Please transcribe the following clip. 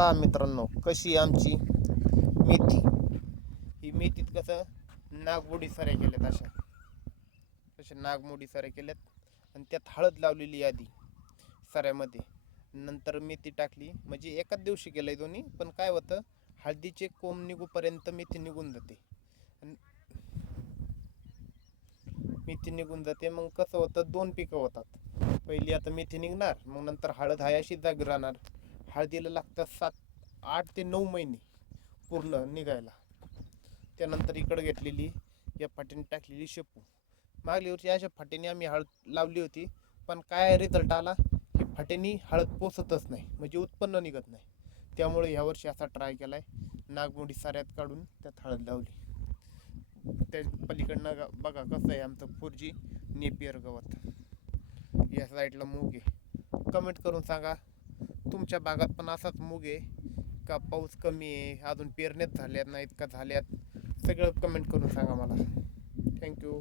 पहा मित्रांनो, कशी आमची मेथी. ही मेथीत कसं नागमोडी सऱ्या केल्यात, अशा नागमोडी सऱ्या केल्यात आणि त्यात हळद लावलेली आधी सऱ्यामध्ये. नंतर मेथी टाकली, म्हणजे एकाच दिवशी केलंय दोन्ही. पण काय होतं, हळदीचे कोंब निघूपर्यंत मेथी निघून जाते. मेथी निघून जाते. मग कसं होतं, दोन पिकं होतात. पहिली आता मेथी निघणार, मग नंतर हळद हाय अशी जागी राहणार. हळदीला लागतात 8 ते 9 महिने पूर्ण निघायला. त्यानंतर इकडं घेतलेली या फाटीने टाकलेली शेपू. मागल्या वर्षी अशा फाटीने आम्ही हळद लावली होती, पण काय रिझल्ट आला, की फाटीने हळद पोसतच नाही, म्हणजे उत्पन्न निघत नाही. त्यामुळे ह्या वर्षी असा ट्राय केलाय, नागमोडी साऱ्यात काढून त्यात हळद लावली. त्या पलीकडनं बघा कसं आहे आमचं 4G नेपियर गवत. या साईडला मूग आहे. कमेंट करून सांगा, तुमच्या भागात पण असाच मूग आहे का? पाऊस कमी आहे, अजून पेरण्यात झाल्यात नाहीत का झाल्यात? सगळं कमेंट करून सांगा मला. थँक्यू.